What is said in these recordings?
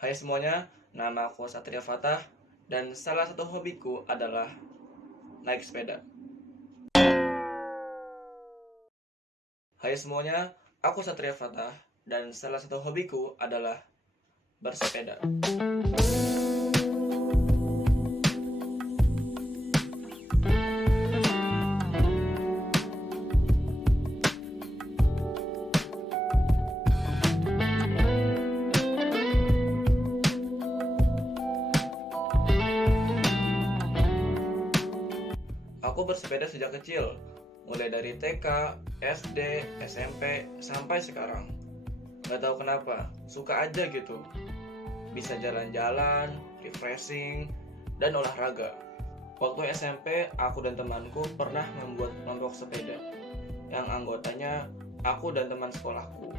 Hai semuanya, nama aku Satria Fatah dan salah satu hobiku adalah naik sepeda. Hai semuanya, aku Satria Fatah dan salah satu hobiku adalah bersepeda. Aku bersepeda sejak kecil, mulai dari TK, SD, SMP, sampai sekarang. Gak tahu kenapa, suka aja gitu. Bisa jalan-jalan, refreshing, dan olahraga. Waktu SMP, aku dan temanku pernah membuat kelompok sepeda yang anggotanya aku dan teman sekolahku.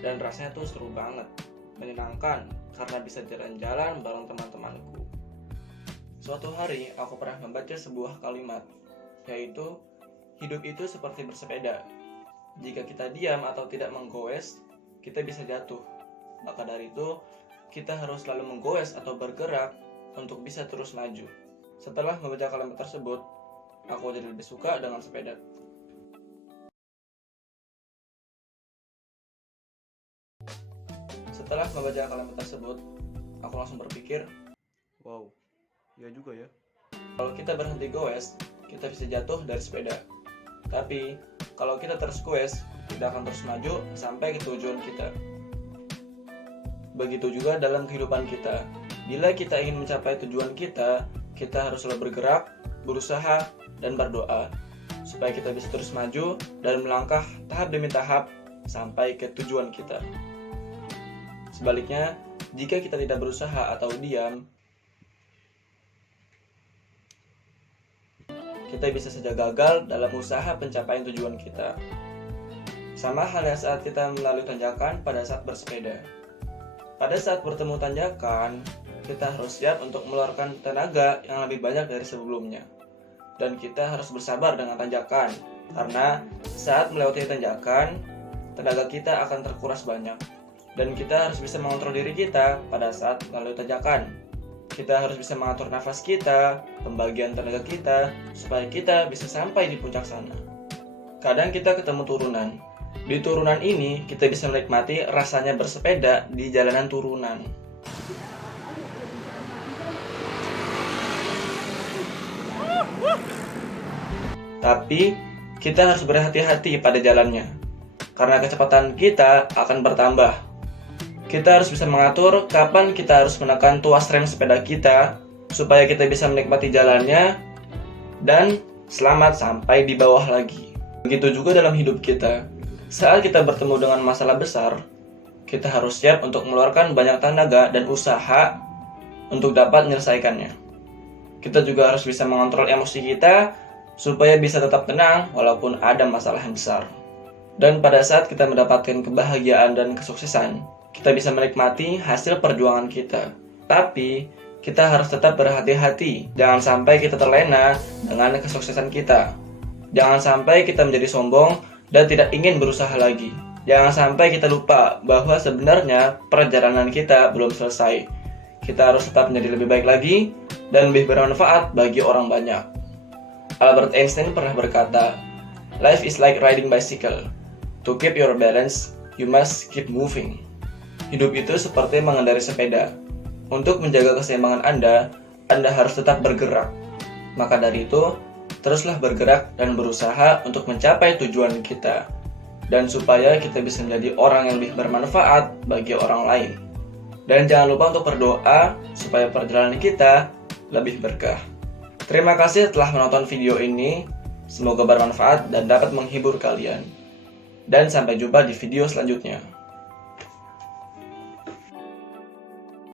Dan rasanya tuh seru banget, menyenangkan karena bisa jalan-jalan bareng teman-temanku. Suatu hari aku pernah membaca sebuah kalimat, yaitu hidup itu seperti bersepeda. Jika kita diam atau tidak menggoes, kita bisa jatuh. Maka dari itu, kita harus selalu menggoes atau bergerak untuk bisa terus maju. Setelah membaca kalimat tersebut, aku jadi lebih suka dengan sepeda. Setelah membaca kalimat tersebut, aku langsung berpikir, Wow, ya juga ya. kalau kita berhenti goes, kita bisa jatuh dari sepeda. Tapi, kalau kita terus goes, kita akan terus maju sampai ke tujuan kita. Begitu juga dalam kehidupan kita. Bila kita ingin mencapai tujuan kita harus selalu bergerak, berusaha, dan berdoa supaya kita bisa terus maju dan melangkah tahap demi tahap sampai ke tujuan kita. Sebaliknya, jika kita tidak berusaha atau diam, kita bisa saja gagal dalam usaha pencapaian tujuan kita. Sama halnya saat kita melalui tanjakan pada saat bersepeda. Pada saat bertemu tanjakan, kita harus siap untuk mengeluarkan tenaga yang lebih banyak dari sebelumnya. Dan kita harus bersabar dengan tanjakan, karena saat melewati tanjakan, tenaga kita akan terkuras banyak. Dan kita harus bisa mengontrol diri kita pada saat melalui tanjakan. Kita harus bisa mengatur nafas kita, pembagian tenaga kita, supaya kita bisa sampai di puncak sana. Kadang kita ketemu turunan. Di turunan ini, kita bisa menikmati rasanya bersepeda di jalanan turunan. Tapi, kita harus berhati-hati pada jalannya, karena kecepatan kita akan bertambah. Kita harus bisa mengatur kapan kita harus menekan tuas rem sepeda kita supaya kita bisa menikmati jalannya dan selamat sampai di bawah lagi. Begitu juga dalam hidup kita. Saat kita bertemu dengan masalah besar, kita harus siap untuk mengeluarkan banyak tenaga dan usaha untuk dapat menyelesaikannya. Kita juga harus bisa mengontrol emosi kita supaya bisa tetap tenang walaupun ada masalah yang besar. Dan pada saat kita mendapatkan kebahagiaan dan kesuksesan, kita bisa menikmati hasil perjuangan kita. Tapi, kita harus tetap berhati-hati. Jangan sampai kita terlena dengan kesuksesan kita. Jangan sampai kita menjadi sombong dan tidak ingin berusaha lagi. Jangan sampai kita lupa bahwa sebenarnya perjalanan kita belum selesai. Kita harus tetap menjadi lebih baik lagi dan lebih bermanfaat bagi orang banyak. Albert Einstein pernah berkata, "Life is like riding bicycle. To keep your balance, you must keep moving." Hidup itu seperti mengendarai sepeda. Untuk menjaga keseimbangan Anda harus tetap bergerak. Maka dari itu, teruslah bergerak dan berusaha untuk mencapai tujuan kita. Dan supaya kita bisa menjadi orang yang lebih bermanfaat bagi orang lain. Dan jangan lupa untuk berdoa supaya perjalanan kita lebih berkah. Terima kasih telah menonton video ini. Semoga bermanfaat dan dapat menghibur kalian. Dan sampai jumpa di video selanjutnya.